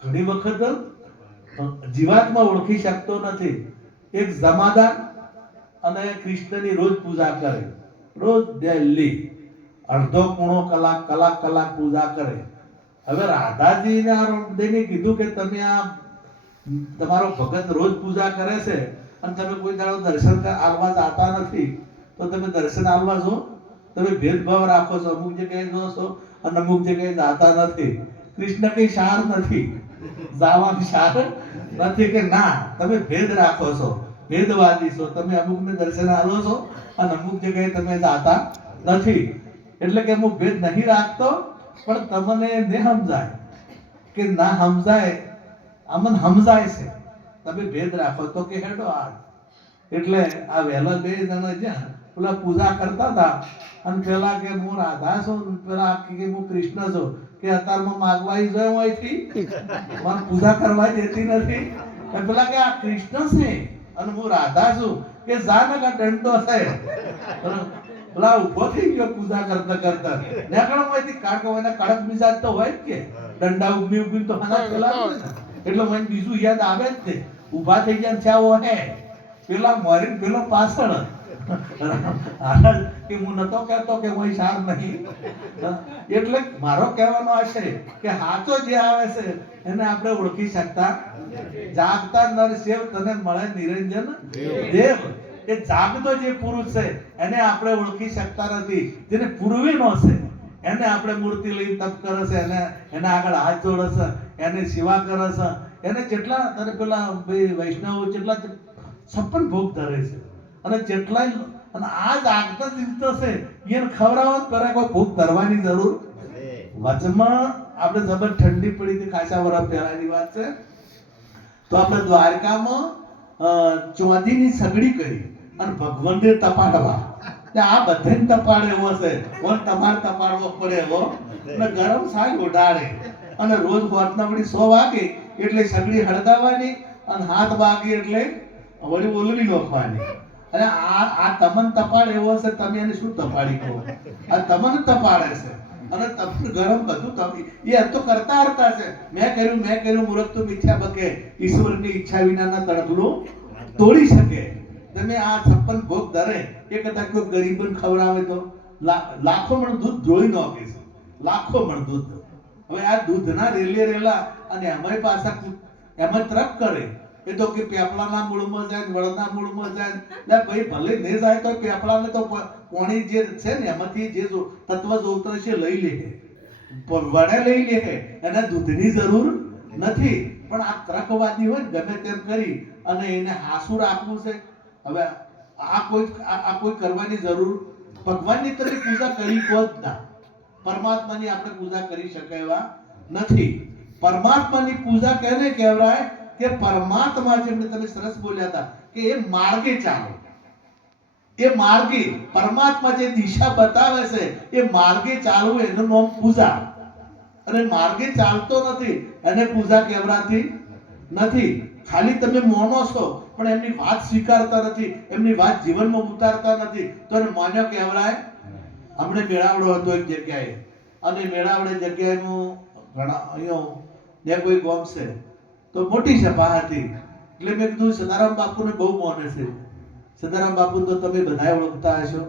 ઘણી વખત જીવાત્મા ઓળખી શકતો નથી. એક જમાદાર અને કૃષ્ણની રોજ પૂજા કરે, રોજ ડેલી અડધો પોણો કલાક પૂજા કરે. હવે રાધાજીના રૂપદેને કીધું કે તમે આ તમારો ભગત રોજ પૂજા કરે છે અને તમે કોઈ દાડો દર્શન આલવા જાતા નથી, તો તમે દર્શન આલવા છો? તમે ભેદભાવ રાખો છો, અમુક જગ્યાએ જો છો અને અમુક જગ્યાએ જાતા નથી. કૃષ્ણ કઈ સાર નથી, જાવાની સાર નથી. કે ના, તમે ભેદ રાખો છો, ભેદવાદી છો. તમે અમુકને દર્શન આલો છો અને અમુક જગ્યાએ તમે જાતા નથી. એટલે કે હું ભેદ નહીં રાખતો, પણ તમને ને સમજાય કે ના સમજાય, અમને સમજાય છે, તમે ભેદ રાખો તો કે હેડો આ. એટલે આ વહેલા બે જણા જ્યાં પેલા પૂજા કરતા હતા અને પેલા કે હું રાધા છું, પેલા કે હું કૃષ્ણ છું, કે અત્યારમાં માગવાઈ જાય હોયથી મને પૂજા કરવા દેતી નથી. પેલા કે આ કૃષ્ણ છે અને હું રાધા છું, કે જાને કા દંડો છે. પેલા ઉભો થઈ ગયો પૂજા કરતા નેકળમાંથી કાઢવાના કડક મિજાજ તો હોય જ કે દંડા ઉભી તો હાના પેલા. એટલે મને બીજું યાદ આવે જ તે ઉભા થઈ ગયા ચાવો હે પેલા મરીને પેલો પાછળ કે હું નતો કહેતો કે કોઈ સાર નહીં. એટલે મારો કહેવાનો આશય કે હાચો જે આવે છે એને આપણે ઓળખી શકતા. જાગતા નર શિવ તને મળે નિરંજન દેવ. એ જાગતો જે પુરુષ છે એને આપણે ઓળખી શકતા નથી. જેને પૂર્વીનો છે એને આપણે મૂર્તિ લઈને તપ કરે છે, એને આગળ હાથ જોડે છે, એને સેવા કરે છે, એને કેટલા તને પેલા વૈષ્ણવ કેટલા 56 ભોગ ધરે છે. અને જેટલાય અને આ જ આગતા જીવતો છે એને ખવડાવવા કરે કોઈ ભૂખ ધરવાની જરૂર વચમાં આપણે જબર ઠંડી પડી હતી ખાસા વર્ષ પહેલાની વાત છે તો આપણે દ્વારકામાં ચોદીની સગડી કરી અને ભગવાનને તપાડવા આ બધાને તપાડે એવો છે પણ તમારે તપાડવો પડે એવો અને ગરમ સાગ ઉડાડે અને રોજ રાતના વળી 100 વાગે એટલે સગડી હળગાવવાની અને 7 વાગે એટલે વળી ઓલવી નાખવાની અને આ તમન તપાડ એવો છે તમે એને શું તપાડી કહો આ તમન તપાડે છે અને તમને ગરમ બધું તમે એ તો કરતા હરતા છે મેં કર્યું મૂર્ખ તો મિથ્યા બકે ઈશ્વરની ઈચ્છા વિનાના તણખલું તોડી શકે તમે આ 56 ભોગ ધરે એ કદાચ કોઈ ગરીબને ખવડાવે તો લાખો મણ દૂધ જોઈ નાખે છે લાખો મણ દૂધ હવે આ દૂધના રેલા અને એમાંય પાછા એમાં ત્રક કરે એ તો કે પેપલાના મૂળમાં જાય વળના મૂળમાં જાય લે ભાઈ ભલે નહીં જાય તો પેપલાને તો પાણી જે છે ને એમાંથી જે તત્વ જોતર છે લઈ લે વડે લઈ લે એને દૂધની જરૂર નથી પણ આ ત્રકવાદી હોય ને ગમે તેમ કરી અને એને હાસુ રાખવું છે હવે આ કોઈ કરવાની જરૂર ભગવાનની તમે પૂજા કરી કો જ ના પરમાત્માની આપણે પૂજા કરી શકાય એવા નથી પરમાત્માની પૂજા કેને કહેવાય કે પરમાત્મા જેમને તમે સરસ બોલ્યા હતા કે એ માર્ગે ચાલો એ માર્ગે પરમાત્મા જે દિશા બતાવે છે એ માર્ગે ચાલવું એનું નામ પૂજા અને માર્ગે ચાલતો નથી એને પૂજા કહેવાતી નથી ખાલી તમે મોનો છો પણ એમની વાત સ્વીકારતા નથી એમની વાત જીવનમાં ઉતારતા નથી તો એને માન્યો કહેવાય હમણે મેળાવડો હતો એક જગ્યાએ અને મેળાવડે જગ્યાએ હું ઘણા અહીંયા ને કોઈ ગામ છે તો મોટી સભા હતી એટલે મેં કીધું સદારામ બાપુને બહુ માને છે સદારામ બાપુ તો તમે બધા ઓળખતા હશો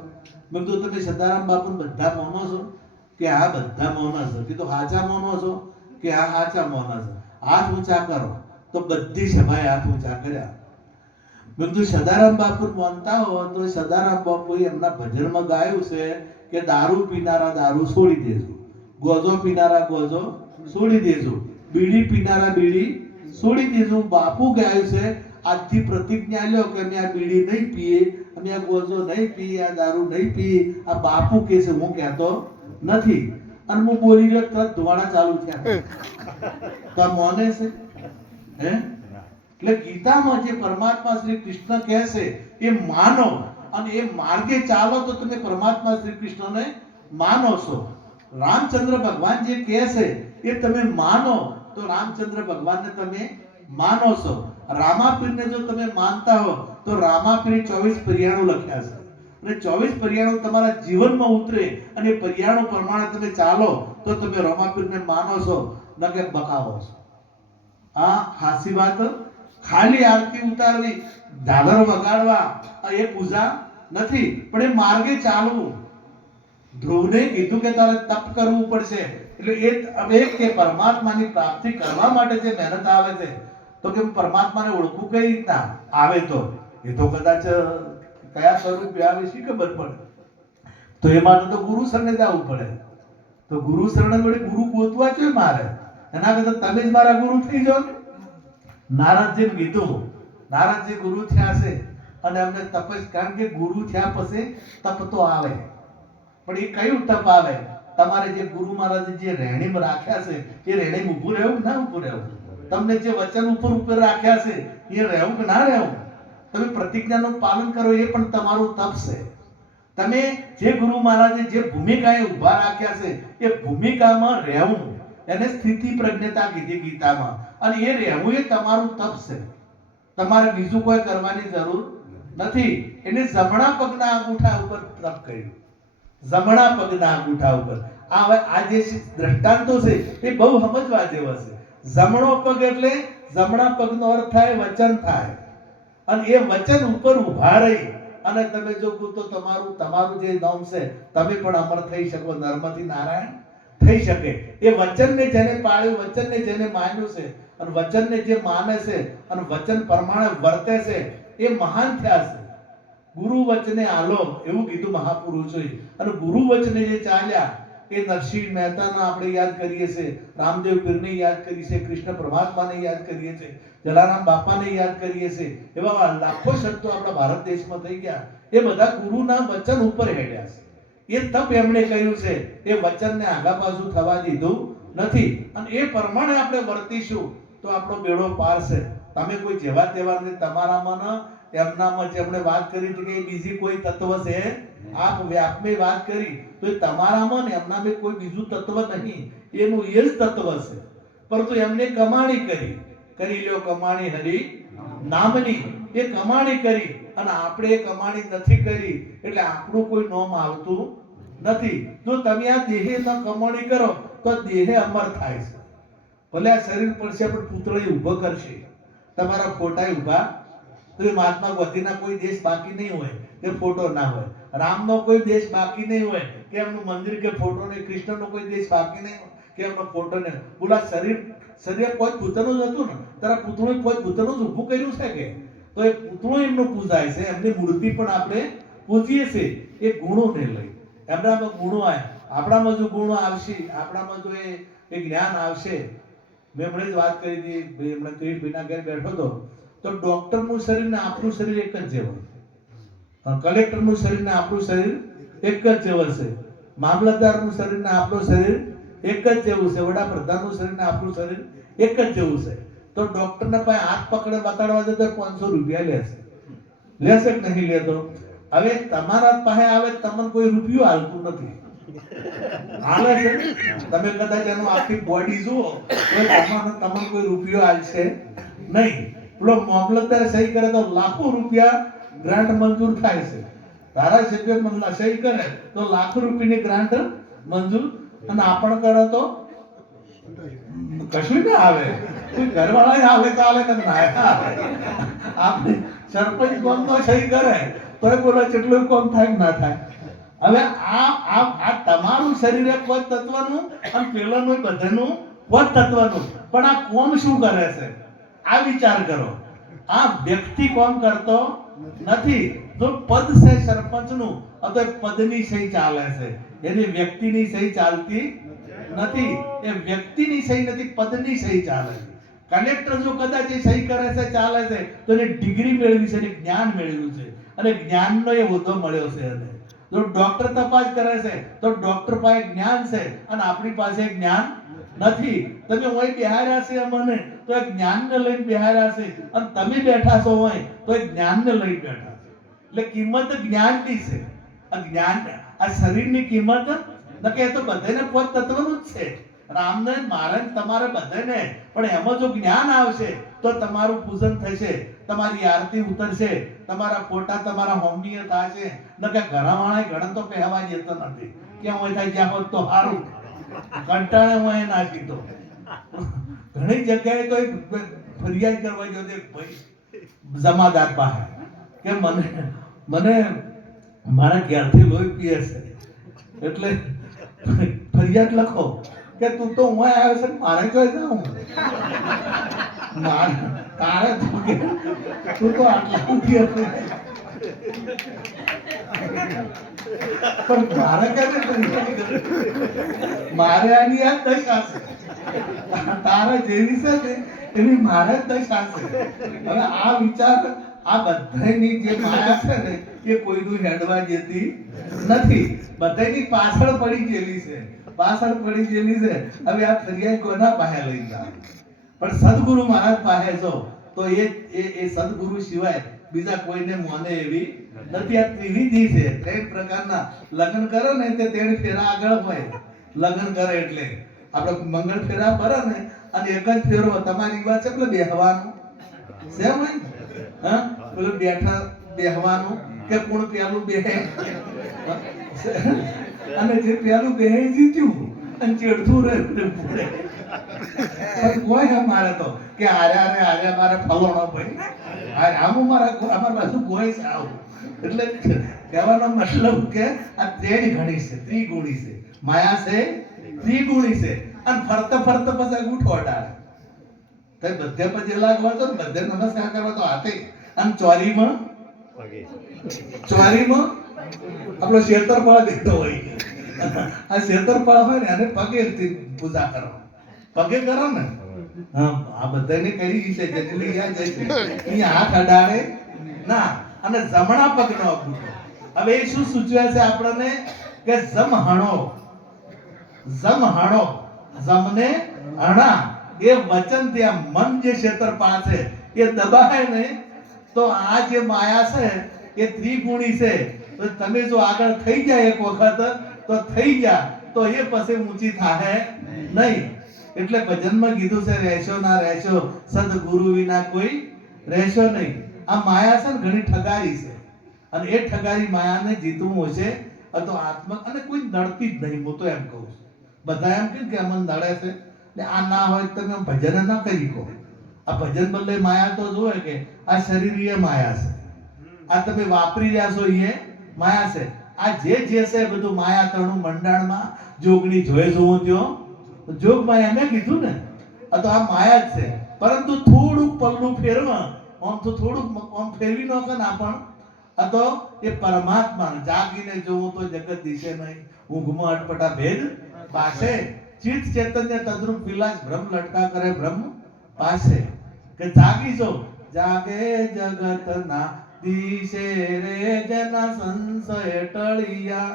મેં કીધું તમે સદારામ બાપુ બધા માનો છો કે આ બધા માનો છો કીધું હાચા માનો છો કે આ હાચા માનો છો હાથ ઊંચા કરો તો બધી સભાએ હાથ ઊંચા કર્યા મેં કીધું સદારામ બાપુ માનતા હો તો સદારામ બાપુએ એમના ભજનમાં ગાયું છે કે દારૂ પીનારા દારૂ છોડી દેજો ગોજો પીનારા ગોજો છોડી દેજો બીડી પીનારા બીડી છોડી દેજો બાપુ ગાયું છે આજથી પ્રતિજ્ઞા લ્યો કે અમે આ બીડી નહીં પીએ અમે આ ગોજો નહીં પીએ આ દારૂ નહીં પીએ આ બાપુ કહે છે હું કહેતો નથી અને હું બોલી રહ્યો તરત ધુવાડા ચાલુ થયા તો મોને છે હે એટલે ગીતામાં જે પરમાત્મા શ્રી કૃષ્ણ કહે છે એ માનો અને એ માર્ગે ચાલો તો તમે પરમાત્મા શ્રી કૃષ્ણને માનો છો રામચંદ્ર ભગવાન જે કહે છે એ તમે માનો તો રામચંદ્ર ભગવાનને તમે માનો છો રામાપીરને જો તમે માનતા હો તો રામાપીરે 24 પર્યાણું લખ્યા છે અને 24 પર્યાણું તમારા જીવનમાં ઉતરે અને પર્યાણું પ્રમાણે તમે ચાલો તો તમે રામાપીરને માનો છો ન કે બકાવો છો આ ખાસી વાત ખાલી આરતી ઉતારવી ઝાલર વગાડવા એ પૂજા નથી પણ એ માર્ગે ચાલવું ધ્રુવને કીધું કે તારે તપ કરવું પડશે એટલે એ હવે કે પરમાત્માની પ્રાપ્તિ કરવા માટે જે મહેનત આવે છે તો કે પરમાત્માને ઓળખવું કઈ રીતના આવે તો એ તો કદાચ કયા સ્વરૂપે આવે છે ખબર પડે તો એ માટે તો ગુરુ શરણે જવું પડે તો ગુરુ શરણે વડે ગુરુ ગોતવા જોઈએ મારે એના કરતા તમે જ મારા ગુરુ થઈ જાઓ ને નારદજીને કીધું નારદજી ગુરુ થયા છે અને અમને તપ કારણ કે ગુરુ થયા પછી તપ તો આવે પણ એ કયું તપ આવે તમારે જે ગુરુ મહારાજે જે રહેણીમાં રાખ્યા છે એ રહેણીમાં ઊભું રહેવું ના ઊભું રહેવું તમને જે વચન ઉપર રાખ્યા છે એ રહેવું કે ના રહેવું તમે પ્રતિજ્ઞાનું પાલન કરો એ પણ તમારું તપ છે તમે જે ગુરુ મહારાજે જે ભૂમિકાએ ઊભા રાખ્યા છે એ ભૂમિકામાં રહેવું એને સ્થિતિ પ્રજ્ઞતા કીધી ગીતામાં અને એ રહેવું એ તમારું તપ છે તમારે બીજું કોઈ કરવાની જરૂર નથી એને જમણા પગના અંગૂઠા ઉપર તપ કર્યું જમણા પગના અંગૂઠા ઉપર આ જે દ્રષ્ટાંતો છે એ બહુ સમજવા જેવા છે જમણો પગ એટલે જમણા પગનો અર્થ થાય વચન થાય અને એ વચન ઉપર ઊભા રહી અને તમે જો તો તમારું જે નામ છે તમે પણ અમર થઈ શકો નર્મથી નારાયણ થઈ શકે એ વચનને જેને પાળ્યું વચનને જેને માન્યું છે અને વચનને જે માને છે અને વચન પ્રમાણે વર્તે છે એ મહાન થયા છે ગુરુ વચને આલો એવું કીધું મહાપુરુષોએ અને ગુરુ વચને જે ચાલ્યા એ નરસિંહ મહેતાને આપણે યાદ કરીએ છીએ, રામદેવ પીરને યાદ કરીએ છીએ, કૃષ્ણ પરમાત્માને યાદ કરીએ છીએ, જલારામ બાપાને યાદ કરીએ છીએ. એવા લાખો સંતો આપણા ભારત દેશમાં થઈ ગયા. એ બધા ગુરુના વચન ઉપર હેડ્યા છે. એ તપ એમણે કર્યું છે, એ વચનને આગા પાછું થવા દીધું નથી. અને એ પ્રમાણે આપણે વર્તીશું તો આપણો બેડો પાર છે. તમે કોઈ જેવા તેવા ને તમારામાં ન એમનામાં જેમણે વાત કરી હતી કે બીજી કોઈ તત્વ છે, આપ વ્યાપમે વાત કરી તો એ તમારામાં ને એમનામાં કોઈ બીજું તત્વ નહીં, એનું એ જ તત્વ છે. પરંતુ એમને કમાણી કરી લ્યો કમાણી હરી નામની. એ કમાણી કરી અને આપણે એ કમાણી નથી કરી એટલે આપણું કોઈ નામ આવતું નથી. જો તમે આ દેહે ન કમાણી કરો તો દેહે અમર થાય છે. ભલે આ શરીર પડશે પણ પૂતળી ઊભો કરશે, તમારા ફોટા ઊભા. તો મહાત્મા ગાંધીના કોઈ દેશ બાકી નહીં હોય કે ફોટો ના હોય, રામનો કોઈ દેશ બાકી નહીં હોય કે એમનું મંદિર કે ફોટો નહીં, કૃષ્ણનો કોઈ દેશ બાકી નહીં હોય કે એમનો ફોટો નહીં. બોલા શરીર કોઈ પૂતળું જ હતું ને, તારા પૂતળું કોઈ પૂતળું જ ઊભું કર્યું છે કે તો એ પૂતળું એમનું પૂજાય છે, એમની મૂર્તિ પણ આપણે પૂજીએ છીએ. એ ગુણોને લઈ એમનામાં ગુણો આવ્યા. આપણામાં જો ગુણો આવશે, આપણામાં જો એ જ્ઞાન આવશે. મેં હમણાં જ વાત કરી હતી, હમણાં કિરીટભાઈના ઘેર બેઠો હતો તો ડોક્ટરનું શરીર ને આપણું શરીર એક જ જેવું છે, કલેક્ટરનું શરીર ને આપણું શરીર એક જ જેવું છે, મામલતદારનું શરીર ને આપણું શરીર એક જ જેવું છે, વડાપ્રધાનનું શરીર ને આપણું શરીર એક જ જેવું છે. તો ડોક્ટરને પાસે હાથ પકડે બતાડવા જતો 500 રૂપિયા લેશે કે નહીં લેતો? હવે તમારા પાસે આવે તમને કોઈ રૂપિયો હાલતું નથી, હાલે છે. તમે કદાચ એનું આખી બોડી જુઓ તો તમને કોઈ રૂપિયો હાલશે નહીં. પેલો મામલતદાર સહી કરે તો લાખો રૂપિયા ગ્રાન્ટ મંજૂર થાય છે. ધારાસભ્ય સહી કરે તો લાખો રૂપિયાની ગ્રાન્ટ મંજૂર, અને આપણ કરે તો કશું ના આવે. કોઈ ઘરવાળા આવે તો આવે ને ના આવે. આપણે સરપંચ ગામનો સહી કરે તોય બોલો કેટલું કોમ થાય ના થાય. હવે આ તમારું શરીર એક પોત તત્વનું અને પેલાનું બધાનું પોત તત્વનું, પણ આ કોમ શું કરે છે આ વિચાર કરો. આ વ્યક્તિ કોમ કરતો નથી. જો પદ છે સરપંચનું તો પદની સહી ચાલે છે, એની વ્યક્તિની સહી ચાલતી નથી. એ વ્યક્તિની સહી નથી, પદની સહી ચાલે છે. કલેક્ટર જો કદાચ એ સહી કરે છે ચાલે છે તો એને ડિગ્રી મેળવી છે, એને જ્ઞાન મેળવ્યું છે અને જ્ઞાનનો એ હોદ્દો મળ્યો છે. અને જો ડોક્ટર તપાસ કરે છે તો ડોક્ટર પાસે જ્ઞાન છે અને આપણી પાસે જ્ઞાન નથી. તમે હોય બિહાર્યા છે અમને તો એ જ્ઞાનને લઈને બિહાર્યા છે, અને તમે બેઠા છો હોય તો એ જ્ઞાનને લઈને બેઠા છે. એટલે કિંમત જ્ઞાનની છે. આ જ્ઞાન, આ શરીરની કિંમત નકે તો બધાને પોત તત્વનું જ છે. રામને મારે તમારે બધાને, પણ એમાં જો જ્ઞાન આવશે તો તમારું પૂજન થશે, તમારી આરતી ઉતરશે, તમારા ફોટા તમારા હોમીએ થશે. નકે ઘરવાળા ઘણા તો કહેવા જતો નથી કે હું થાય જ્યાં હોત તો સારું, કંટાળે હું એ નાખી દો. ઘણી જગ્યાએ તો ફરિયાદ કરવા ગયો ભાઈ જમાદાર પાસે કે મને મારા ઘેરથી લોહી પીએ છે, એટલે ફરિયાદ લખો કે તું તો હું આવ્યો છે મારે જોઈ જાઉં, તારે તું તો આટલા ઊંધી હતી પણ મારે મારે આની આ દશા છે, તારે જેવી છે ને એની મારે દશા છે. હવે આ વિચાર આ બધાની જે માયા છે ને એ કોઈનું હેડવા જતી નથી, બધાની પાછળ પડી ગયેલી છે, પાછળ પડી ગયેલી છે. હવે આ ફરિયાદ કોના પાસે લઈ જાય? પણ સદગુરુ મહારાજ પાસે જો તો એ સદગુરુ સિવાય બીજા કોઈને મોને એવી નથી. આ ત્રિવિધિ છે, 3 પ્રકારના. લગ્ન કરો ને તે 3 ફેરા આગળ હોય. લગ્ન કરે એટલે આપણે મંગળ ફેરા ભરે ને અને એક જ ફેરો તમારી વાત છે, પેલું બેહવાનું છે હોય, હા પેલું બેહવાનું કે કોણ પેલું બેહે અને જે પેલું બેહે જીત્યું અને ચેડતું રહ્યું પૂરે. કોઈ અમારે તો કે આર્યા મારે ફલાણો ભાઈ આમ અમારા બાજુ કોઈ છે આવું. એટલે કહેવાનો મતલબ કે આ 3 ઘણી છે, ત્રિગુણી છે, માયા છે ત્રિગુણી છે. અને ફરતા પછી ઉઠો અડાડે તો બધે પછી લાગવા તો બધે નમસ્કાર કરવા તો હાથે. અને ચોરીમાં આપણો શેતરફળ દેતો હોય આ શેતરપાળ હોય ને અને પગેથી પૂજા કરો, પગે કરો ને. હા, આ બધાને કરી છે જેટલી યાદ છે અહીંયા હાથ અડાડે ના અને જમણા પગનો અંગૂઠો. હવે એ શું સૂચવે છે આપણને કે જમહણો, જમહણો, જમને હણા એ વચન ત્યાં મન જે ક્ષેત્રપાળ છે એ દબાય ને તો આ જે માયા છે એ ત્રિગુણી છે. તો તમે જો આગળ થઈ જાય એક વખત તો થઈ ગયા તો એ પછી ઊંચી થાય નહીં. એટલે ભજનમાં કીધું છે રહેશો ના રહેશો સદગુરુ વિના કોઈ રહેશો નહીં. આ માયા છે ને ઘણી ઠગારી છે અને એ ઠગારી માયાને જીતવું હશે તો આત્મ અને કોઈ નડતી જ નહીં. હું તો એમ કહું છું, બધા એમ કે અમને નડે છે એટલે આ ના હોય તમે ભજન ના કરી કહો. આ ભજન બદલે માયા તો જોવે કે આ શરીરીય માયા છે, આ તમે વાપરી રહ્યા છો એ માયા છે. આ જે જે છે બધું માયા તણું મંડાણમાં જોગણી જોઈ જોવું ત્યો જોગ માયા મેં કીધું ને આ તો આ માયા જ છે. પરંતુ થોડુંક પલ્લું ફેરવા આમ તો થોડુંક આમ ફેરવી નો કે ના પણ આ તો એ પરમાત્મા જાગીને જોવું તો જગત દિશે નહીં, ઊંઘમાં અટપટા ભેદ પાસે ચિત્ત ચૈતન્ય તદ્રુપ વિલાસ ભ્રમ લટકા કરે બ્રહ્મ પાસે. કે જાગી જો જાગે જગતના દિશે રે જેના સંશય ટળિયા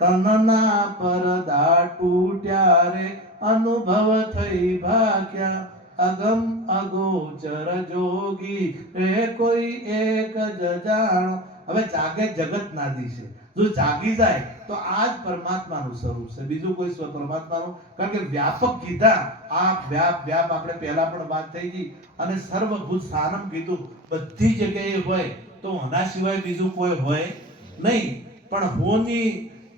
તનના પરદા તૂટ્યા રે અનુભવ થઈ ભાગ્યા અગમ અગોચર જોગી રે કોઈ એક જ જાણો. હવે જાગે જગત ના દિશે, જો જાગી જાય તો આ જ પરમાત્માનું સ્વરૂપ છે, બીજું કોઈ સ્વ પરમાત્માનું. કારણ કે વ્યાપક કીધા આ વ્યાપ વ્યાપ આપણે પહેલા પણ વાત થઈ ગઈ અને સર્વભૂત સ્થાનમ કીધું બધી જગ્યાએ હોય તો આના સિવાય બીજું કોઈ હોય નહીં. પણ હોની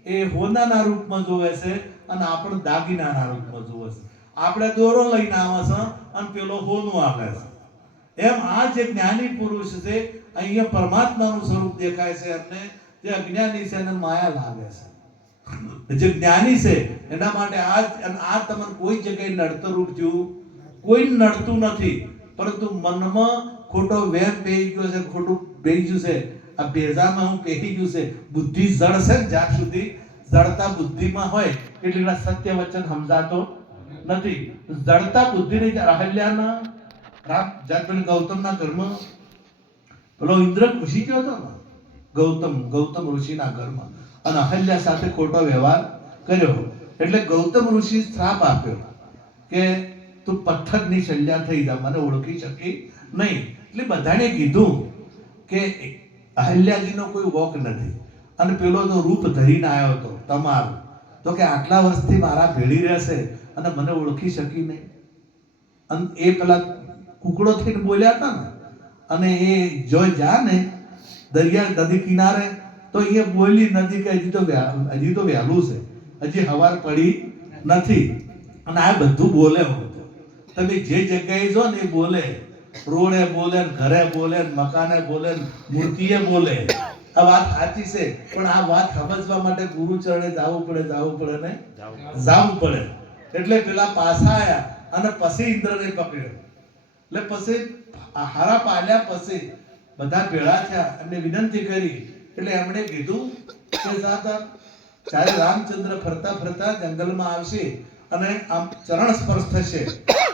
એ હોનાના રૂપમાં જોવે છે અને આપણે દાગીનાના રૂપમાં જોવે છે. આપણે દોરો લઈને આવે છે અને પેલો હોનું આવે છે. એમ આ જે જ્ઞાની પુરુષ છે અહીંયા પરમાત્માનું સ્વરૂપ દેખાય છે એમને, જે અજ્ઞાની છે એને માયા લાગે છે. જે જ્ઞાની છે એના માટે આ તમને કોઈ જગ્યાએ નડતર રૂપ થયું કોઈ નડતું નથી, પરંતુ મનમાં ખોટો વેમ પેઈ ગયો છે, ખોટું બેહી ગયું છે. આ બેજામાં હું પેહી ગયું છે. બુદ્ધિ જળ છે જ્યાં સુધી જડતા બુદ્ધિમાં હોય એટલે સત્ય વચન સમજાતો નથી. જડતા બુદ્ધિની અહલ્યાના રામ જાત ગૌતમના ઘરમાં પેલો ઇન્દ્ર ઘૂસી ગયો હતો ને ગૌતમ ઋષિના ઘરમાં અને અહલ્યા સાથે ખોટો વ્યવહાર કર્યો. એટલે ગૌતમ ઋષિ શ્રાપ આપ્યો કે તું પથ્થરની શલ્યા થઈ જા, મને ઓળખી શકી નહીં. એટલે બધાને કીધું કે અહલ્યાજીનો કોઈ વોક નથી અને પેલો તો રૂપ ધરીને આવ્યો હતો તમારું, તો કે આટલા વર્ષથી મારા ભેળી રહેશે અને મને ઓળખી શકી નહીં. અને એ પેલા કુકડો થઈને બોલ્યા હતા ને અને એ જો જા ને દરિયા નદી કિનારે તો એ બોલી નદી કે હજી તો વહેલું છે, હજી હવાર પડી નથી. અને આ બધું બોલે તમે જે જગ્યાએ જો ને એ બોલે, રોડે બોલે, ઘરે બોલે, મકાને બોલે, મૂર્તિએ બોલે. આ વાત સાચી છે પણ આ વાત સમજવા માટે ગુરુ ચરણે જવું પડે ને જવું પડે. એટલે પેલા પાછા આયા અને પછી ઇન્દ્રને પકડ્યો. એટલે પછી હારા પાલ્યા પછી બધા ભેળા થયા, એમને વિનંતી કરી. એટલે એમણે કીધું કે જ્યારે રામચંદ્ર ફરતા ફરતા જંગલમાં આવશે અને આમ ચરણ સ્પર્શ થશે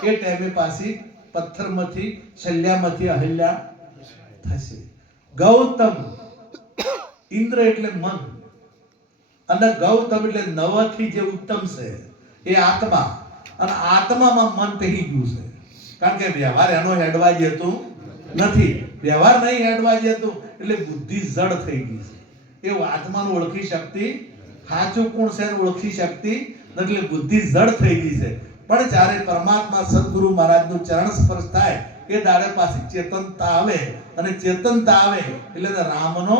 એ ટાઈમે પાછી પથ્થરમાંથી શલ્યામાંથી અહલ્યા થશે. ગૌતમ ઇન્દ્ર એટલે મન અને ગૌતમ એટલે નવથી જે ઉત્તમ છે એ આત્મા, અને આત્મામાં મન પહેરી ગયું છે. કારણ કે વ્યવહાર એનો હેડવા જતું નથી, વ્યવહાર નહીં હેડવા જતું એટલે બુદ્ધિ જડ થઈ ગઈ છે. એ આત્માનું ઓળખી શકતી સાચું કોણ છે ઓળખી શકતી એટલે બુદ્ધિ જડ થઈ ગઈ છે. પણ જ્યારે પરમાત્મા સદગુરુ મહારાજનું ચરણ સ્પર્શ થાય એ દાડે પાછી ચેતનતા આવે અને ચેતનતા આવે એટલે રામનો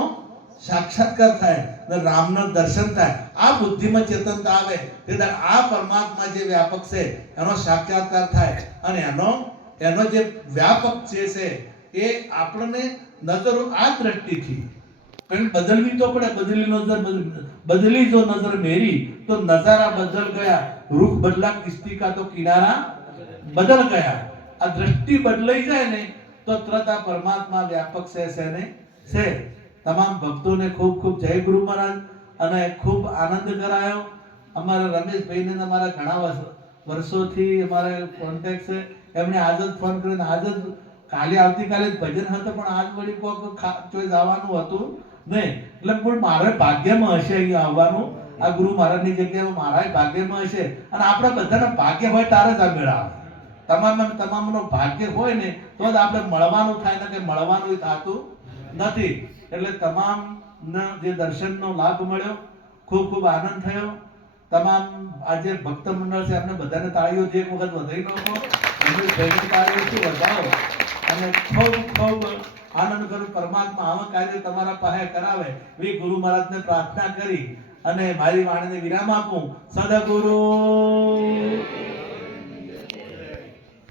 સાક્ષાત્કાર થાય અને રામનું દર્શન થાય. આ બુદ્ધિમાં ચેતનતા આવે તે દાડે આ પરમાત્મા જે વ્યાપક છે એનો સાક્ષાત્કાર થાય અને એનો જે વ્યાપક છે એ આપણને નજર આ દ્રષ્ટિથી પણ બદલવી તો પડે. બદલી જો નજર મેરી તો નજારા બદલ ગયા, રૂખ બદલા કિસ્તી કા તો કિનારા બદલ ગયા. આ દ્રષ્ટિ બદલાઈ જાય ને તો તરત આ પરમાત્મા વ્યાપક છે. તમામ ભક્તોને ખૂબ ખૂબ જય ગુરુ મહારાજ અને ખૂબ આનંદ કરાયો અમારા રમેશભાઈને ને અમારા ઘણા વર્ષોથી અમારા કોન્ટેક્ટ છે. એમણે આજ જ ફોન કર્યો, આજ જ કાલે આવતીકાલે જ ભજન હતું, પણ આજ વળી કોક ચોઈ જવાનું હતું નહીં. એટલે પણ મારે ભાગ્યમાં હશે અહીંયા આવવાનું. આ ગુરુ મહારાજની જગ્યાએ મારા ભાગ્યમાં હશે. અને આપણે બધાના ભાગ્ય હોય ત્યારે જ આ મેળા આવે. તમામનો ભાગ્ય હોય ને તો જ આપણે મળવાનું થાય, ને કે મળવાનું થતું નથી. એટલે તમામ જે દર્શનનો લાભ મળ્યો, ખૂબ ખૂબ આનંદ થયો. તમામ આજે ભક્ત મંડળ છે, એમને બધાને તાળીઓથી એક વખત વધારી નાખો, એમની પ્રેરક તાળીઓથી વધારો અને ખૂબ ખૂબ આનંદ કરો. પરમાત્મા આવા કાર્ય તમારા પાસે કરાવે એવી ગુરુ મહારાજને પ્રાર્થના કરી અને મારી વાણીને વિરામ આપું. સદગુરુ